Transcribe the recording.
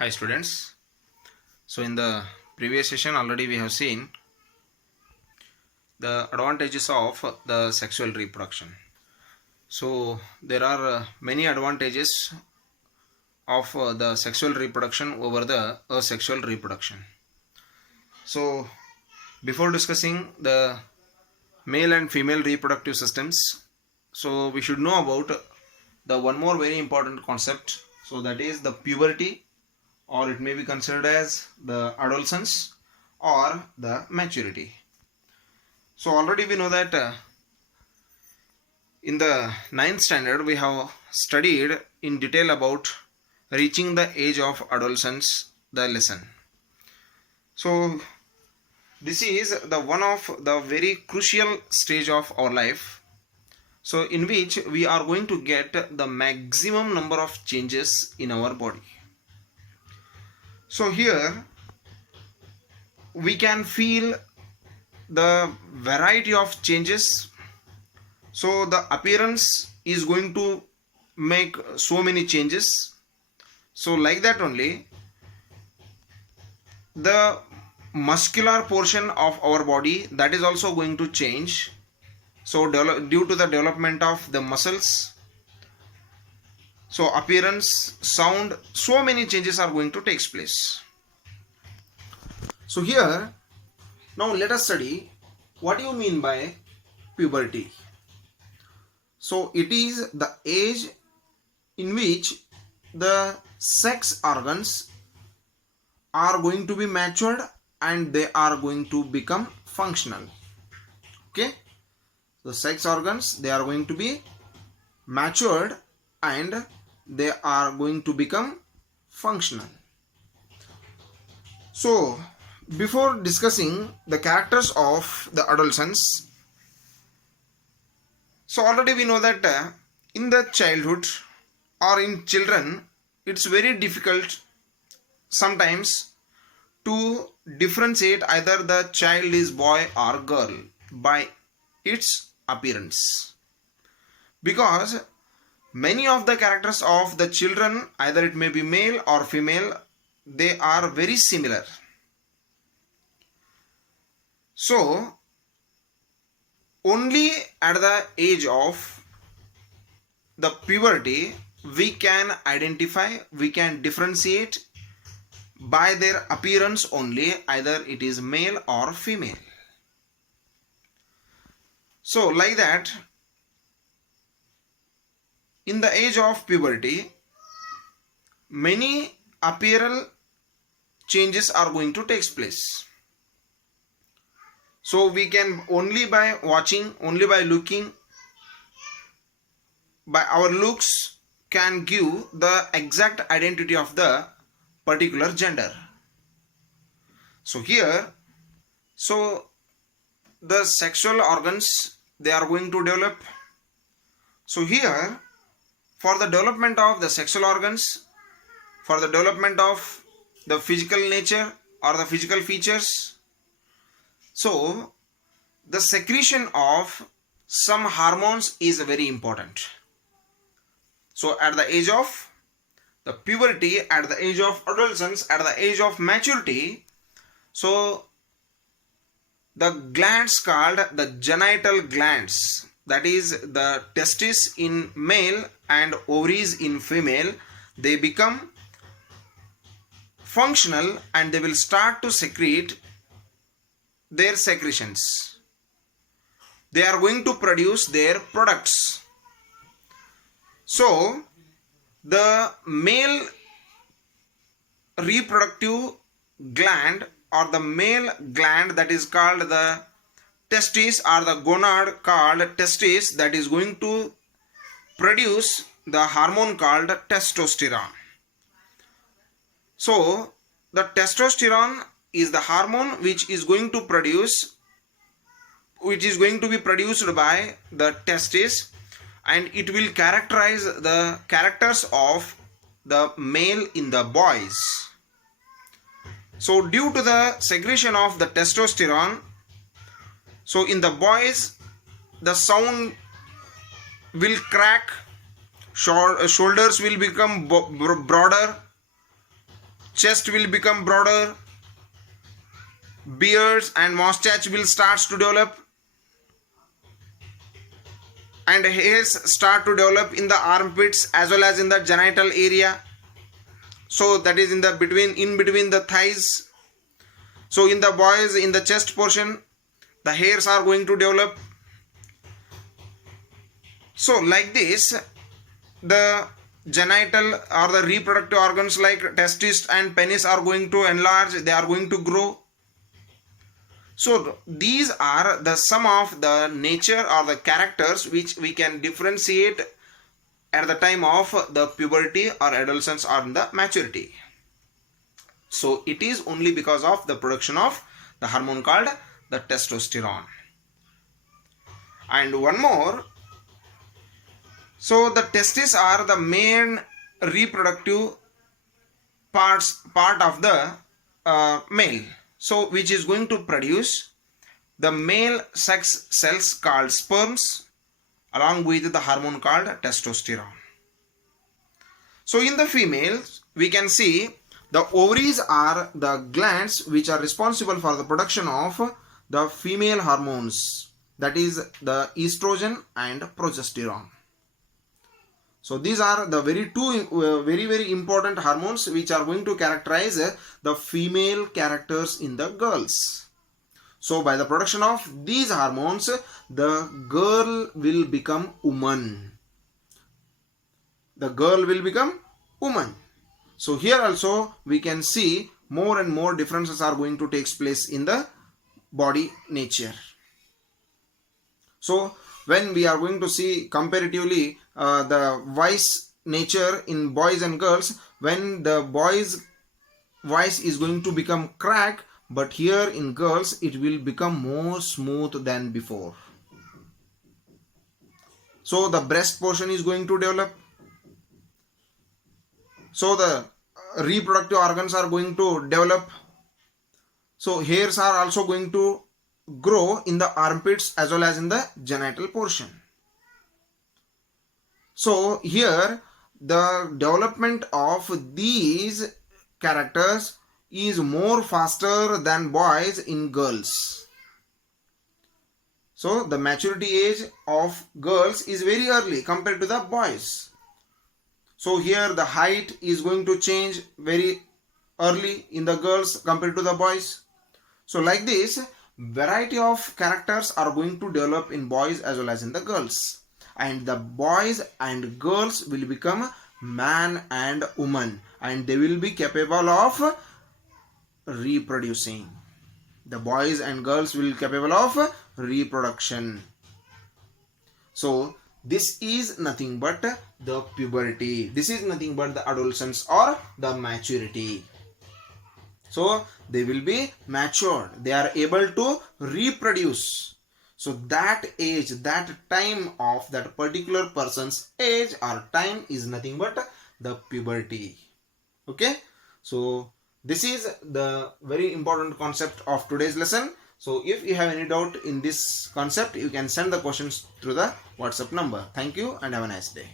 Hi students. So in the previous session already we have seen the advantages of the sexual reproduction. So there are many advantages of the sexual reproduction over the asexual reproduction. So before discussing the male and female reproductive systems, so we should know about the one more very important concept. So that is the puberty, or it may be considered as the adolescence or the maturity. So already we know that in the 9th standard we have studied in detail about reaching the age of adolescence, the lesson. So this is the one of the very crucial stage of our life, so in which we are going to get the maximum number of changes in our body. So here we can feel the variety of changes. So the appearance is going to make so many changes. So like that only, the muscular portion of our body, that is also going to change. So due to the development of the muscles, so appearance, sound, so many changes are going to take place. So here, now let us study what do you mean by puberty. So it is the age in which the sex organs are going to be matured and they are going to become functional. Okay, the sex organs, they are going to be matured and they are going to become functional. So before discussing the characters of the adolescence, so already we know that in the childhood or in children, it's very difficult sometimes to differentiate either the child is boy or girl by its appearance, because many of the characters of the children, either it may be male or female, they are very similar. So only at the age of the puberty we can identify, we can differentiate by their appearance only, either it is male or female. So like that, in the age of puberty, many appearal changes are going to take place. So we can only by watching, only by looking, by our looks can give the exact identity of the particular gender. So here, so the sexual organs, they are going to develop. So here, for the development of the sexual organs, for the development of the physical nature or the physical features, so the secretion of some hormones is very important. So at the age of the puberty, at the age of adolescence, at the age of maturity, so the glands called the genital glands, that is the testes in male and ovaries in female, they become functional and they will start to secrete their secretions. They are going to produce their products. So the male reproductive gland or the male gland, that is called the testis, or the gonad called testis, that is going to produce the hormone called testosterone. So the testosterone is the hormone which is going to produce, which is going to be produced by the testis, and it will characterize the characters of the male in the boys. So due to the secretion of the testosterone, so in the boys the sound will crack, shoulders will become broader, chest will become broader, beards and mustache will start to develop, and hairs start to develop in the armpits as well as in the genital area. So that is in between the thighs. So in the boys, in the chest portion, the hairs are going to develop. So like this, the genital or the reproductive organs like testis and penis are going to enlarge, they are going to grow. So these are the some of the nature or the characters which we can differentiate at the time of the puberty or adolescence or in the maturity. So it is only because of the production of the hormone called the testosterone. And one more, so the testes are the main reproductive part of the male, so which is going to produce the male sex cells called sperms along with the hormone called testosterone. So in the females, we can see the ovaries are the glands which are responsible for the production of the female hormones, that is the estrogen and progesterone. So these are the very important hormones which are going to characterize the female characters in the girls. So by the production of these hormones, the girl will become woman. The girl will become woman. So here also we can see more and more differences are going to take place in the body nature. So when we are going to see comparatively the voice nature in boys and girls, when the boys' voice is going to become cracked, but here in girls it will become more smooth than before. So the breast portion is going to develop. So the reproductive organs are going to develop. So hairs are also going to grow in the armpits as well as in the genital portion. So here the development of these characters is more faster than boys in girls. So the maturity age of girls is very early compared to the boys. So here the height is going to change very early in the girls compared to the boys. So like this, variety of characters are going to develop in boys as well as in the girls. And the boys and girls will become man and woman, and they will be capable of reproducing. The boys and girls will be capable of reproduction. So this is nothing but the puberty. This is nothing but the adolescence or the maturity. So they will be matured. They are able to reproduce. So that age, that time of that particular person's age or time is nothing but the puberty. Okay. So this is the very important concept of today's lesson. So if you have any doubt in this concept, you can send the questions through the WhatsApp number. Thank you and have a nice day.